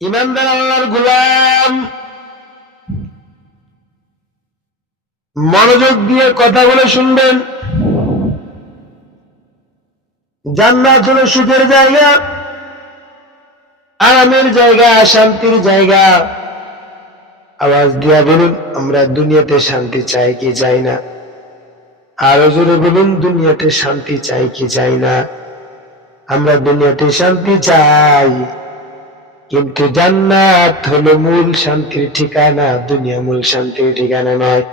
ইমানদার আল্লাহর গোলাম, মনোযোগ দিয়ে কথাগুলো শুনবেন। জান্নাত হলো সুখের জায়গা, আরামের জায়গা, শান্তির জায়গা। আওয়াজ দিয়া বলুন, আমরা দুনিয়াতে শান্তি চাই কি চাই না? আরো জোরে বলুন, দুনিয়াতে শান্তি চাই কি চাই না? আমরা দুনিয়াতে শান্তি চাই, কিন্তু জান্নাত হলো মূল শান্তির ঠিকানা, দুনিয়া মূল শান্তির ঠিকানা নয়।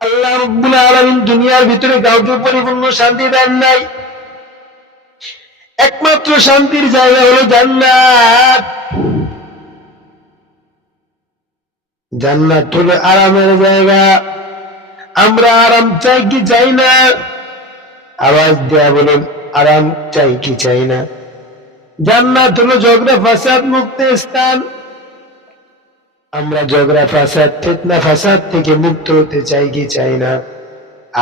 আল্লাহ রাব্বুল আলামিন দুনিয়ার ভিতরে কাউকে পরিপূর্ণ শান্তি দেন নাই। একমাত্র শান্তির জায়গা হলো জান্নাত। জান্নাত হলো আরামের জায়গা। আমরা আরাম চাই কি চাই না? আওয়াজ দেয়া বলুন, আরাম চাই কি চাই না? জান্নাত হলো ঝগড়া ফাসাদ মুক্ত স্থান। আমরা ঝগড়া ফাসাদ, ফিতনা ফাসাদ থেকে মুক্ত হতে চাই কি চাই না?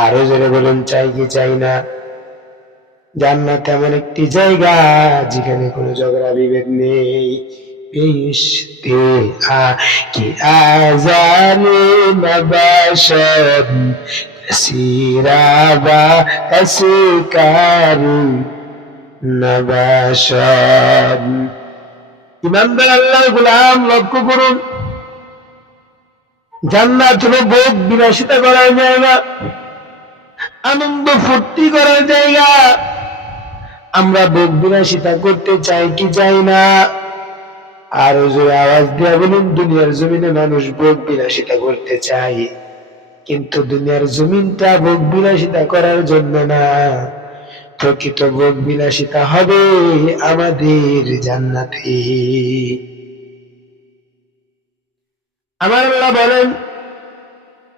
আরো জোরে বলুন, চাই কি চাই না? জান্নাত এমন একটি জায়গা যেখানে কোনো ঝগড়া বিভেদ নেই। ইশতে কি আজানে নবাশদ সিরাবা কাসকারি নবাশদ। ইমানদার আল্লাহর গোলাম, লক্ষ্য করুন, জান্নাত হলো ভোগ বিলাসিতা করার জায়গা, আনন্দ ফুর্তি করার জায়গা। আমরা ভোগ বিলাসিতা করতে চাই কি চাই না? আরো জোরে আওয়াজ দিয়ে বলুন, দুনিয়ার জমিনে মানুষ ভোগ বিলাসিতা করতে চায়, কিন্তু দুনিয়ার জমিনটা ভোগ বিলাসিতা করার জন্য না। প্রকৃত ভোগ বিলাসিতা হবে আমাদের জান্নাতে। আমার আল্লাহ বলেন,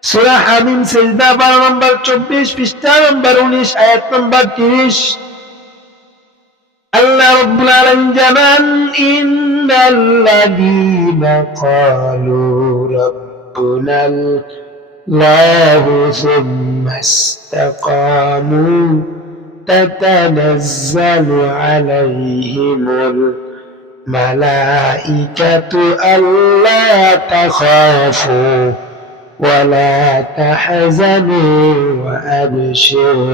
সূরা হামিম সিজদা 12 নম্বর 24, পৃষ্ঠা নম্বর 19, আয়াত নম্বর 30। আল্লাহ রাব্বুল আলামিন জানান, ইন্নাল্লাযীনা ক্বালু রাব্বুনাল্লাহু সুম্মা ইসতাকামু তাতানাজ্জালু আলাইহিমুল মালাইকাতু আল্লা তাখাফু ওয়ালা তাহজানু ওয়া আবশিরু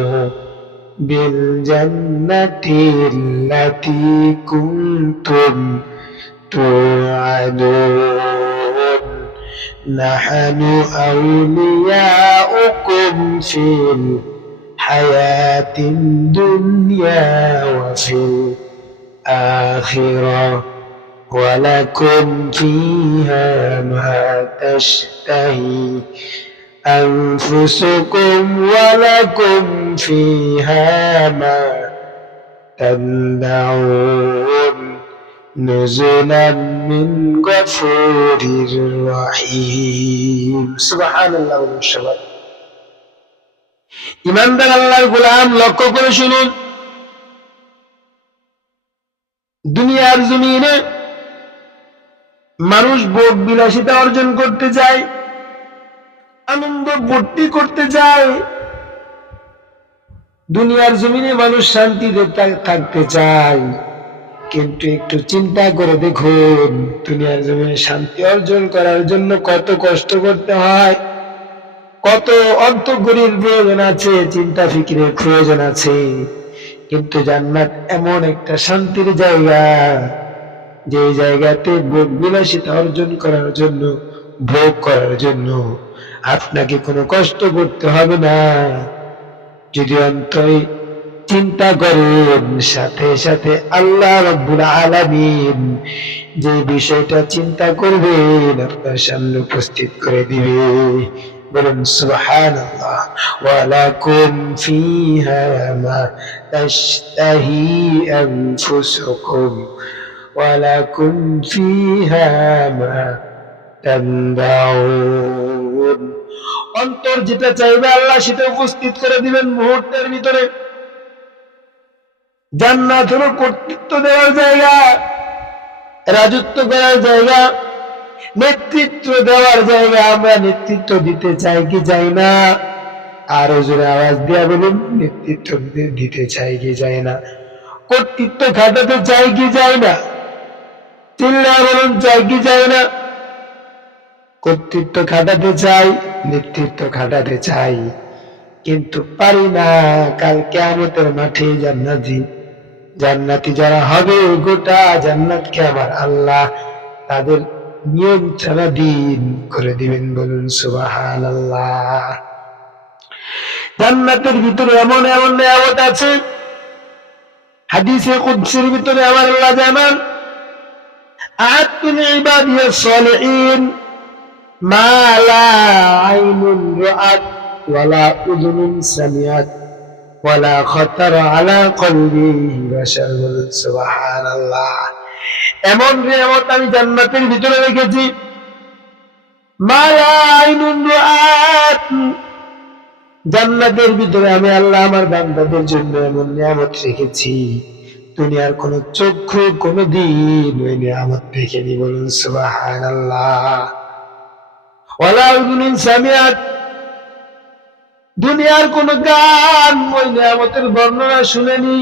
بالجنة التي كنتم توعدون نحن أولياؤكم في الحياة الدنيا وفي الآخرة ولكم فيها ما تشتهي أنفسكم ولكم فيها ما تدعون نزلا من غفور رحيم سبحان الله والشباب। ইমানদার আল্লাহর গোলাম, লক্ষ্য করে শুনুন, দুনিয়ার জমিনে মানুষ ভোগ বিলাসিতা অর্জন করতে চায়, আনন্দ ভর্তি করতে চায়। দুনিয়ার জমিনে মানুষ শান্তিতে থাকতে চায়, কিন্তু একটু চিন্তা করে দেখুন, দুনিয়ার জমিনে শান্তি অর্জন করার জন্য কত কষ্ট করতে হয়, কত অর্থকড়ির প্রয়োজন আছে, চিন্তা ফিকিরের প্রয়োজন আছে। কিন্তু জান্নাত এমন একটা শান্তির জায়গা, যে জায়গাতে ভোগ বিলাসিতা অর্জন করার জন্য, ভোগ করার জন্য আপনাকে কোনো কষ্ট করতে হবে না। যদি অন্তরে চিন্তা করেন, সাথে সাথে আল্লাহ রাব্বুল আলামিন যে বিষয়টা চিন্তা করবেন আপনার সামনে উপস্থিত করে দিবে। বলুন সুবহানাল্লাহ। ওয়ালাকুম ফিহা মা তাশতাহি আনফুসুকুম ওয়ালাকুম ফিহা মা তাদউন। অন্তর যেটা চাইবে আল্লাহ সেটা উপস্থিত করে দিবেন মুহূর্তের ভিতরে। জান্নাত হলো কর্তৃত্ব দেওয়ার জায়গা, রাজত্ব করার জায়গা, নেতৃত্ব দেওয়ার জায়গা। আমরা নেতৃত্ব দিতে চাই কি চাই না? আরো জোরে আওয়াজ দিয়া বলুন, নেতৃত্ব দিতে চাই কি চাই না? কর্তৃত্ব খাটাতে চাই কি চাই না? চিল্লায়া বলুন চাই কি চাই না? কর্তৃত্ব খাটাতে চাই, নেতৃত্ব খাটাতে চাই, কিন্তু পারি না। কাল কিয়ামতের মাঠে জান্নাতি যারা হবে, গোটা জান্নাতকে আমার আল্লাহ তাদের নিয়ন্ত্রণাধীন করে দিবেন। বলুন সুবহানাল্লাহ। জান্নাতের ভিতরে এমন এমন নিয়ামত আছে, হাদিসে কুদসির ভিতরে আমার আল্লাহ জানান, আ'আদতু লিইবাদিয়াস সালিহিন মা লা আইনুন রাআত ওয়ালা উযুনুন সামিআত ওয়ালা খাতারা আলা কলবি বাশার। বলুন সুবহানাল্লাহ। এমন নিয়ামত আমি জান্নাতের ভিতরে রেখেছি, মা লা আইনুন রাআত। জান্নাতের ভিতরে আমি আল্লাহ আমার বান্দাদের জন্য এমন নিয়ামত রেখেছি, দুনিয়ার কোন চক্ষু কোনদিন ওই নিয়ামত দেখেনি। বলুন সুবহানাল্লাহ। ওয়ালা উযুনুন সামিআত, দুনিয়ার কোন গান ওই নিয়ামতের বর্ণনা শুনেনি।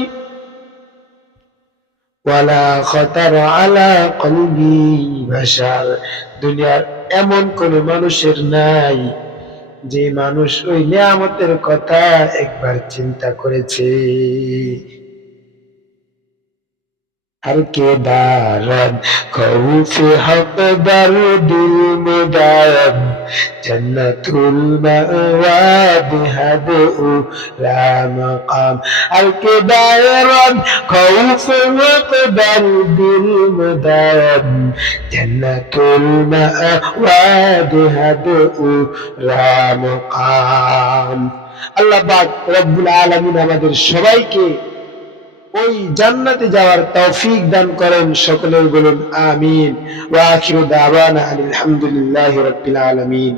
ওয়ালা খাতারা আলা কলবি বাশার, দুনিয়ার এমন কোন মানুষের নাই যে মানুষ ওই নিয়ামতের কথা একবার চিন্তা করেছে। हर के दारद खौफ हक दर्दिल मुदायब जन्नतुल मवाद हदउ ला मकाम। हर के दारद खौफ हक दर्दिल मुदायब जन्नतुल मवाद हदउ ला मकाम। আল্লাহ পাক রব্বুল আলামিন আমাদের সবাইকে ওই জান্নাতে যাওয়ার তৌফিক দান করেন। সকলে বলুন আমিন। ওয়া আখিরু দাওয়ানা আলহামদুলিল্লাহি রাব্বিল আলামিন।